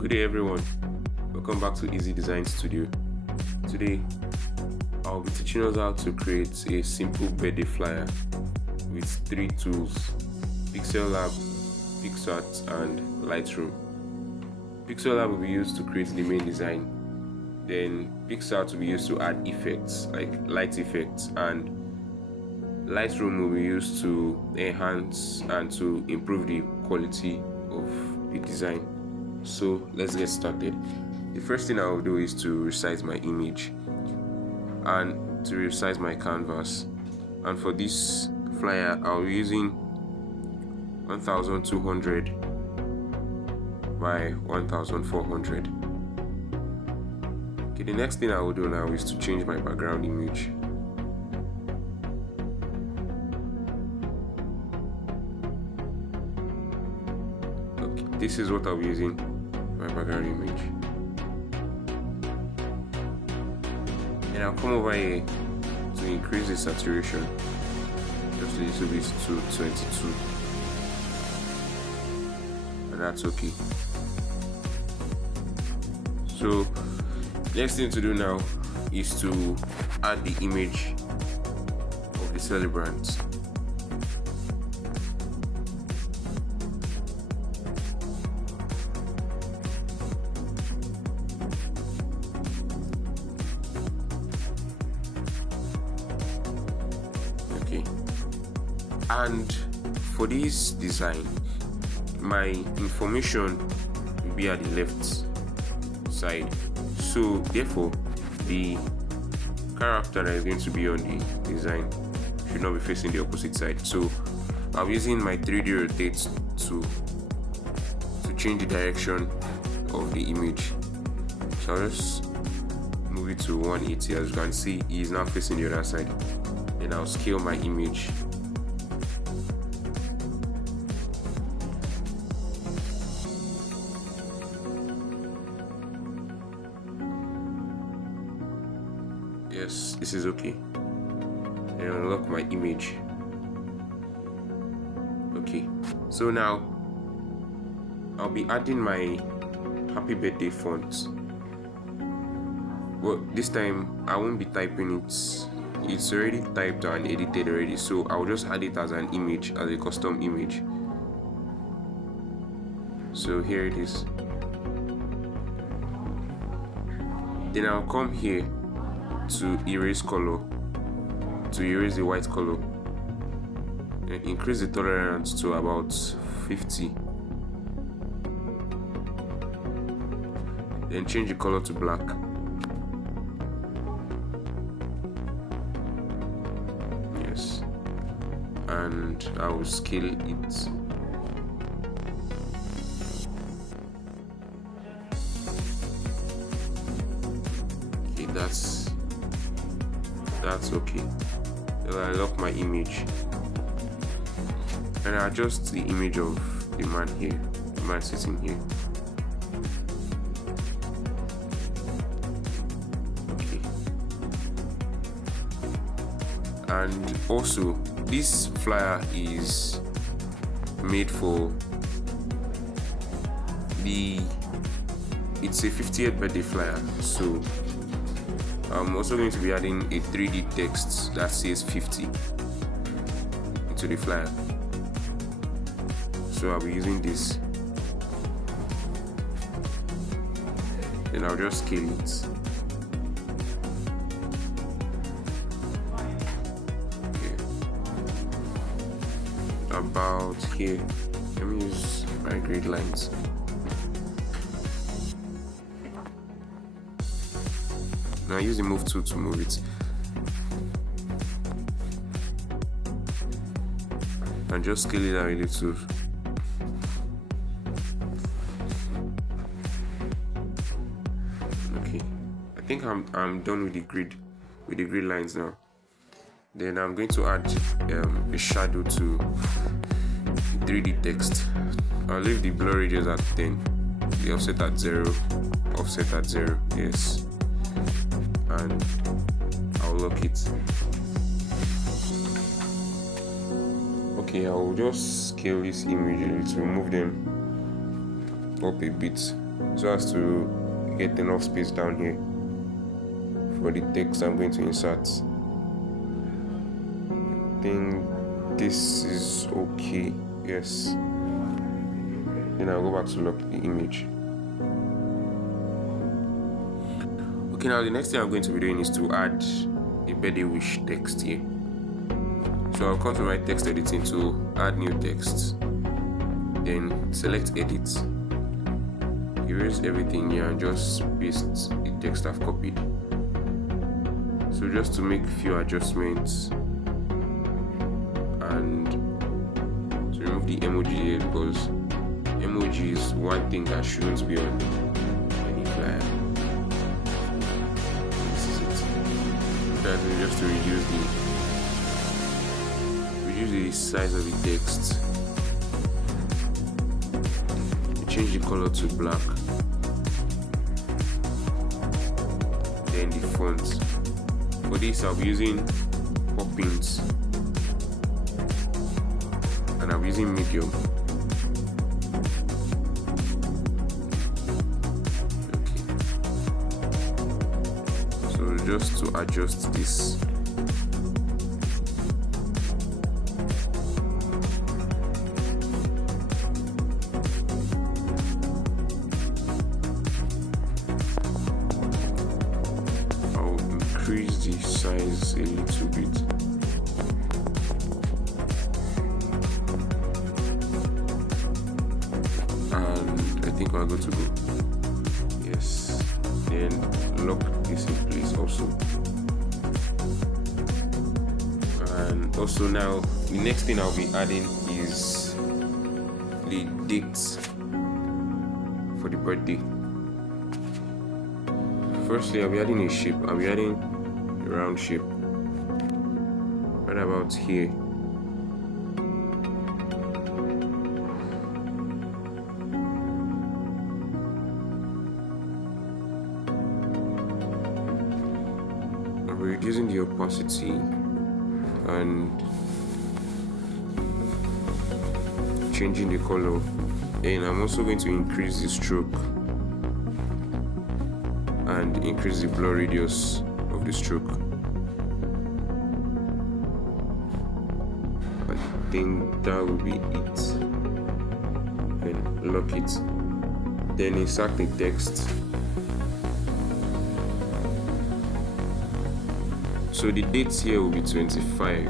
Good day everyone, welcome back to Easy Design Studio. Today I'll be teaching us how to create a simple birthday flyer with three tools: Pixellab, PicsArt and Lightroom. Pixellab will be used to create the main design, then PicsArt will be used to add effects like light effects, and Lightroom will be used to enhance and to improve the quality of the design. So let's get started. The first thing I will do is to resize my image and to resize my canvas. And for this flyer, I'll be using 1200 by 1400. Okay, the next thing I will do now is to change my background image. Okay, this is what I'll be using my background image. And I'll come over here to increase the saturation just a little bit to 22, and that's okay. So next thing to do now is to add the image of the celebrant. Okay, and for this design, my information will be at the left side, so therefore the character that is going to be on the design should not be facing the opposite side. So I'm using my 3D rotate to change the direction of the image. So I'll just move it to 180. As you can see, he is now facing the other side. Then I'll scale my image. Yes, this is okay. And unlock my image. Okay, so now I'll be adding my happy birthday font. Well, this time I won't be typing it. It's already typed and edited already, so I'll just add it as an image, as a custom image. So here it is. Then I'll come here to erase color, to erase the white color, and increase the tolerance to about 50. Then change the color to black. Yes, and I will scale it. Okay, that's okay. Then I lock my image and I adjust the image of the man here, the man sitting here. Okay. And also, this flyer is made for it's a 50th birthday flyer, so I'm also going to be adding a 3D text that says 50 into the flyer. So I'll be using this. Then I'll just scale it. Okay. About here. Let me use my grid lines. Now use the move tool to move it, and just scale it down a little. Okay, I think I'm done with the grid lines now. Then I'm going to add a shadow to the 3D text. I'll leave the blur radius at 10, the offset at 0, offset at 0. Yes. And I'll lock it. Okay, I'll just scale this image to move them up a bit so as to get enough space down here for the text I'm going to insert. I think this is okay. Yes. Then I'll go back to lock the image. Okay, now the next thing I'm going to be doing is to add a birthday wish text here. So I'll come to my text editing to add new text. Then select edit. Erase everything here and just paste the text I've copied. So just to make a few adjustments and to remove the emoji here, because emoji is one thing that shouldn't be on any flyer. This is it. That's just to reduce the size of the text. Change the color to black. Then the font. For this I'll be using Poppins and I'm using medium. Okay. So just to adjust this. Increase the size a little bit. And I think we're good to go. Yes. Then lock this in place also. And also now the next thing I'll be adding is the date for the birthday. Firstly, I'll be adding a shape. I'll be adding a round shape right about here. I'll be reducing the opacity and changing the color. And I'm also going to increase the stroke and increase the blur radius of the stroke. I think that will be it. And lock it. Then insert the text. So the date here will be 25.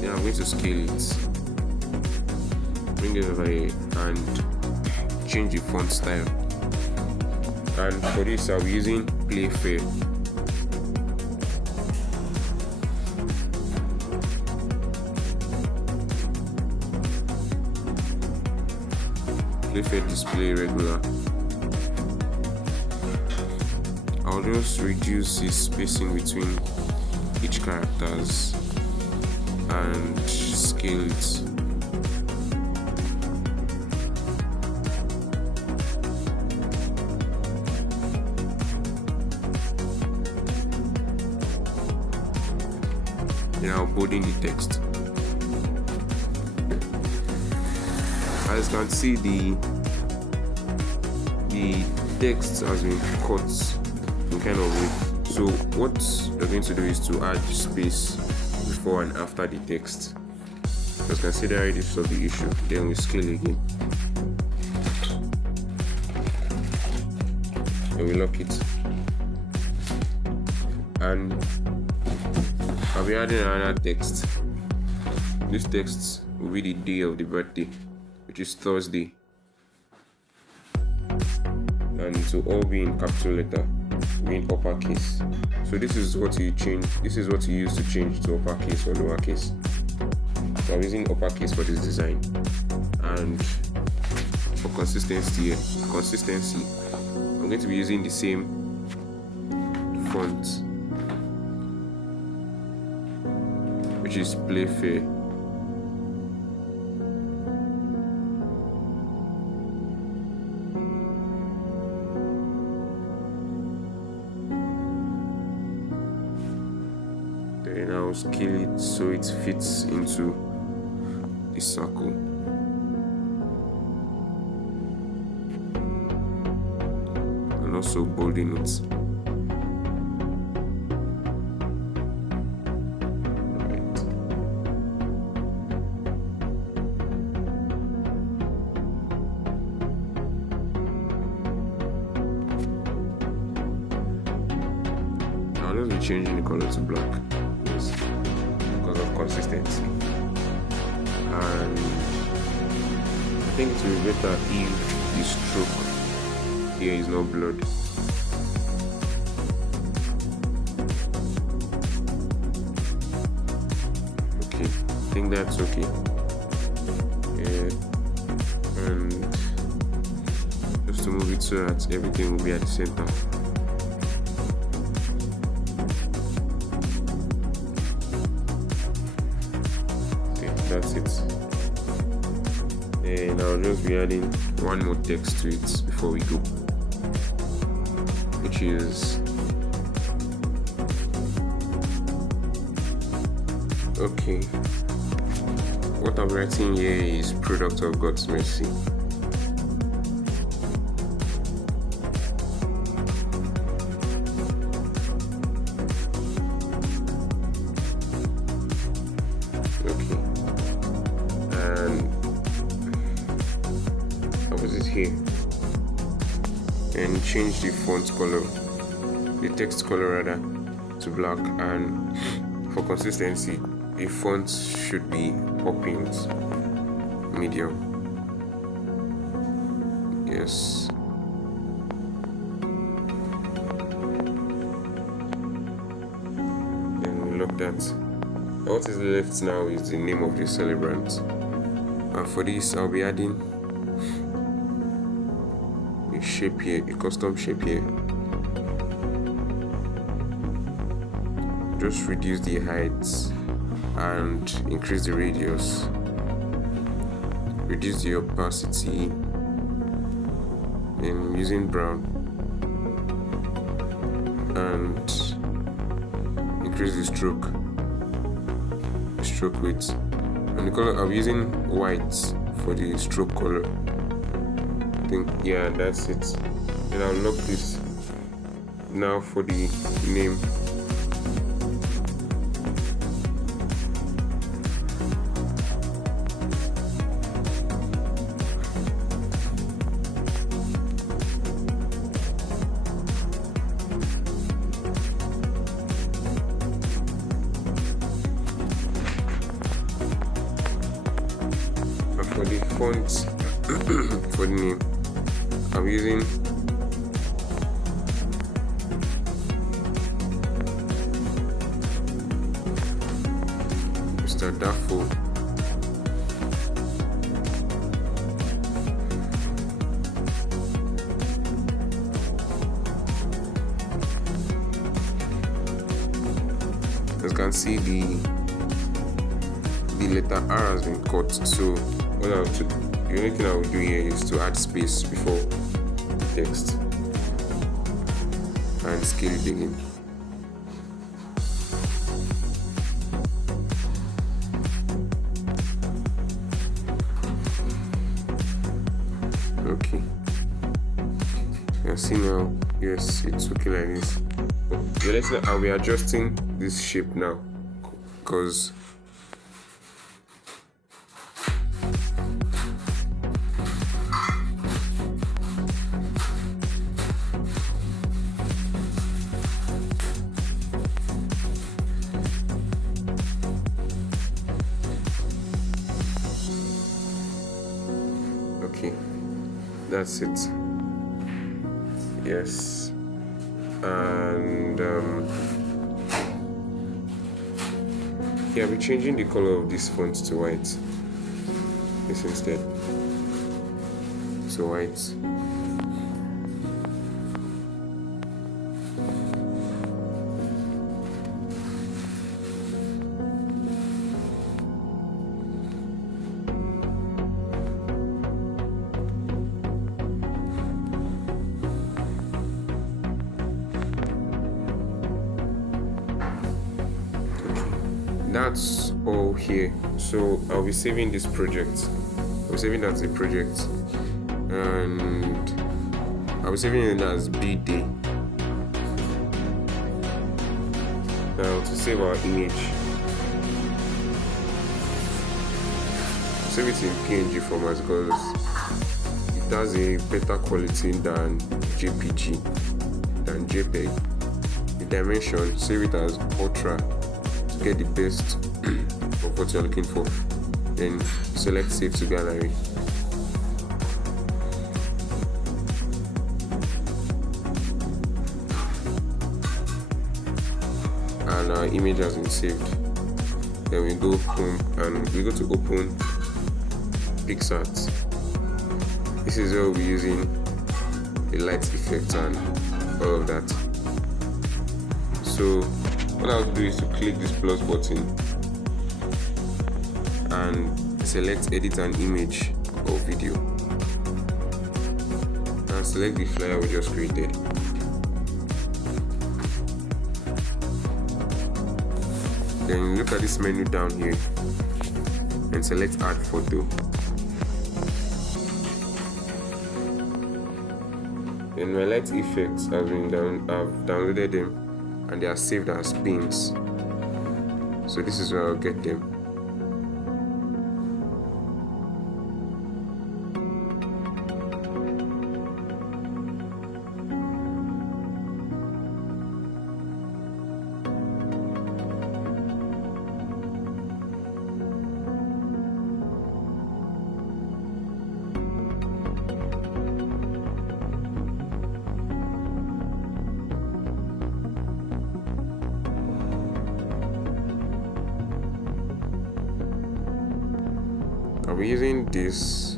Then I'm going to scale it. Bring it over here and change the font style. And for this I'll be using Playfair. Playfair display regular. I'll just reduce the spacing between each characters and scale it. Now bolding the text. As you can see, the text has been cut in kind of way. So what we're going to do is to add space before and after the text. Just consider it solve the issue. Then we scale again. And we lock it. And I'll be adding another text. This text will be the day of the birthday, which is Thursday. And it will all be in capital letter, be in uppercase. So this is what you change. This is what you use to change to uppercase or lowercase. So I'm using uppercase for this design. And for consistency, I'm going to be using the same font, which is Playfair. Then I'll scale it so it fits into the circle. also bolding it. I'll just be changing the color to black, yes, because of consistency. And I think it will be better if the stroke here is not blurred. Okay, I think that's okay. Yeah, and just to move it so that everything will be at the center. That's it. And I'll just be adding one more text to it before we go, which is okay. What I'm writing here is product of God's mercy. Here and change the font color, the text color rather, to black, and for consistency the font should be popping medium. Yes, then look that what is left now is the name of the celebrant, and for this I'll be adding shape here, a custom shape here. Just reduce the height and increase the radius, reduce the opacity, and using brown, and increase the stroke width, and the color I'm using white for the stroke color. Yeah, that's it. And I'll lock this now for the name. And for the font for the name, I'm using Mr. Daffo. As you can see, the letter R has been cut, so what I'll do, the only thing I will do here is to add space before the text and scale it again. Okay, you see now, yes, it's looking like this. The next thing, I'll be adjusting this shape now, because okay, that's it. Yes, and yeah, I'll be changing the color of this font to white. This instead to white. That's all here, so I'll be saving this project. I'm saving that as a project, and I'll be saving it as BD. Now to save our image, save it in PNG format because it has a better quality than JPG, than JPEG. The dimension, save it as Ultra to get the best of what you're looking for. Then select Save to Gallery. And our image has been saved. Then we go home and we go to open PicsArt. This is where we're using the light effect and all of that. So what I'll do is to click this plus button and select edit an image or video and select the flyer we just created. Then look at this menu down here and select add photo. Then my light effects have been I've downloaded them and they are saved as pins. So this is where I'll get them. I'll be using this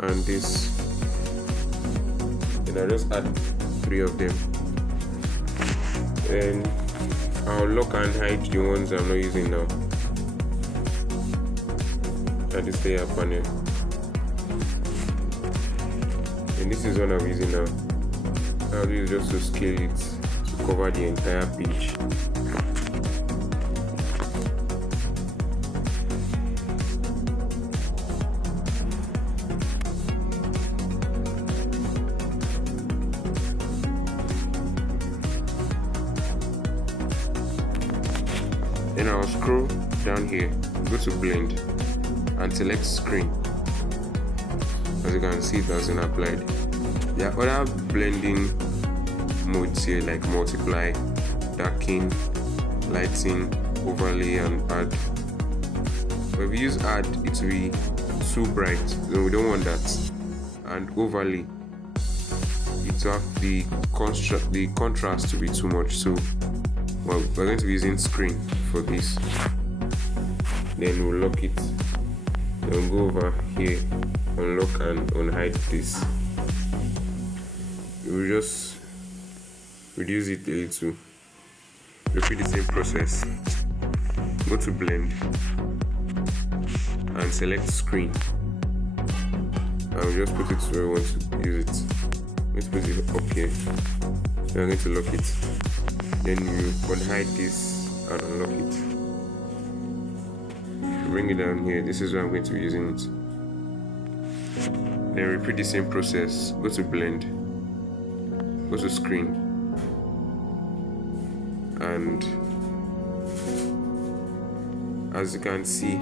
and this, and I'll just add 3 of them, and I'll lock and hide the ones I'm not using now at this layer panel. And this is what I'm using now. I'll do is just to scale it to cover the entire page. Then I'll scroll down here, go to blend and select screen. As you can see, it has been applied. There are other blending modes here like multiply, darken, lighting, overlay and add. But if we use add, it will be too bright, so we don't want that. And overlay, it will have the contrast to be too much, so well, we're going to be using screen for this. Then we'll lock it. Then we'll go over here, unlock and unhide this. We'll just reduce it a little. Repeat the same process. Go to blend and select screen. I'll just put it where we want to use it. Let's put it up here. So I'm going to lock it. Then you unhide this and unlock it. Bring it down here. This is where I'm going to be using it. Then repeat the same process. Go to blend, go to screen, and as you can see,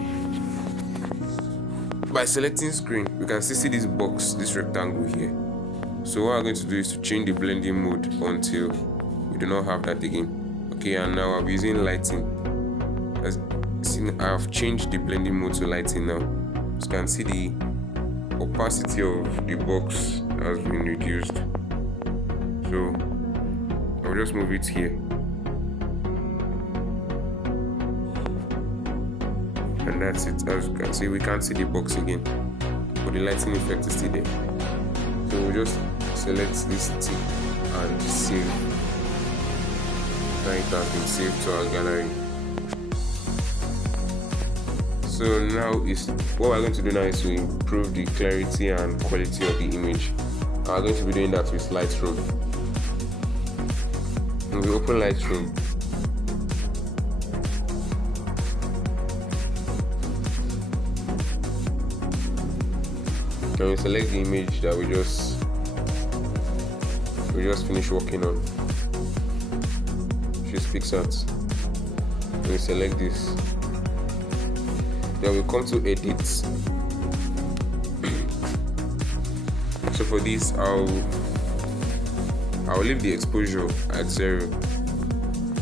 by selecting screen, we can still see this box, this rectangle here. So what I'm going to do is to change the blending mode until we do not have that again. Okay, and now I'll be using lighting. As seen, I've changed the blending mode to lighting now. As you can see, the opacity of the box has been reduced. So I'll just move it here. And that's it. As you can see, we can't see the box again, but the lighting effect is still there. So we'll just select this tick and save. Now it has been saved to our gallery. So now is what we're going to do now is to improve the clarity and quality of the image. I'm going to be doing that with Lightroom. When we open Lightroom, and we select the image that we just finished working on, which is PicsArt. And we select this. Then we come to edit. So for this, I'll leave the exposure at 0,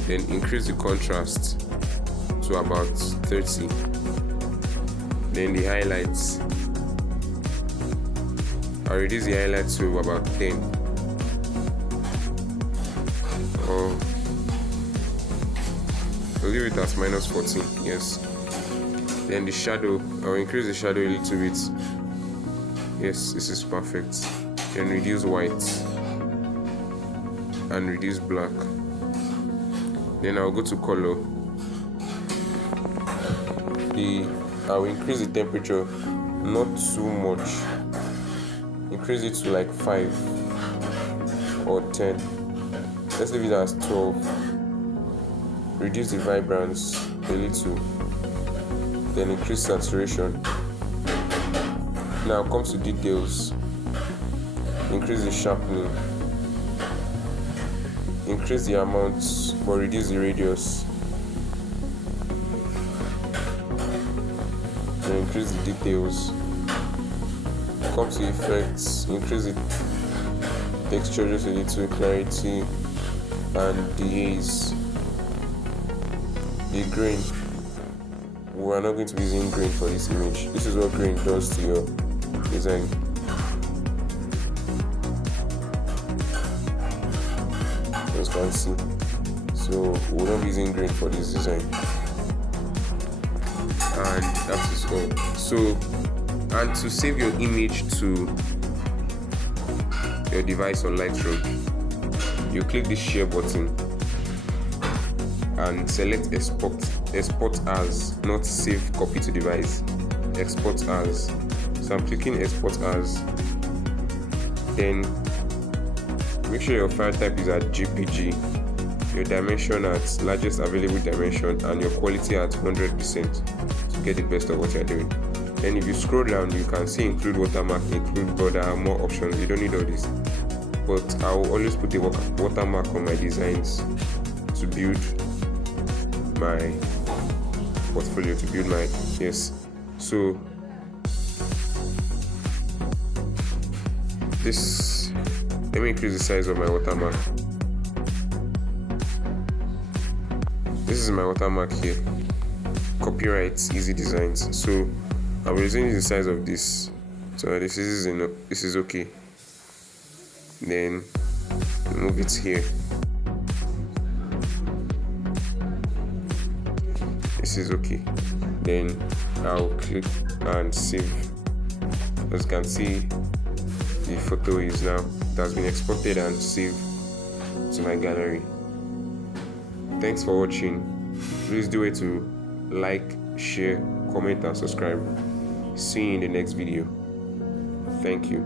then increase the contrast to about 30, then the highlights, I'll reduce the highlights to about 10, or I'll leave it at -14, yes. Then the shadow, I'll increase the shadow a little bit. Yes, this is perfect. Then reduce white and reduce black. Then I'll go to color. I'll increase the temperature, not too much. Increase it to like 5 or 10. Let's leave it as 12. Reduce the vibrance a little. Then increase saturation. Now come to details. Increase the sharpening. Increase the amount but reduce the radius. Then increase the details. Come to effects. Increase the texture just a little, clarity, and the haze. The grain. We are not going to be using grain for this image. This is what grain does to your design. As you can see. So we're not using grain for this design. And that is all. So, and to save your image to your device on Lightroom, you click the share button and select export as, not save copy to device. Export as. So I'm clicking export as. Then make sure your file type is at JPG, your dimension at largest available dimension, and your quality at 100% to get the best of what you're doing. And if you scroll down, you can see include watermark, include border, more options. You don't need all this, but I will always put a watermark on my designs to build my portfolio, to build my, yes. So this, let me increase the size of my watermark. This is my watermark here, copyright easy designs. So I'm reducing the size of this, so this is okay. Then move it here. This is okay. Then I'll click and save. As you can see, the photo is now, it has been exported and saved to my gallery. Thanks for watching. Please do it to like, share, comment and subscribe. See you in the next video. Thank you.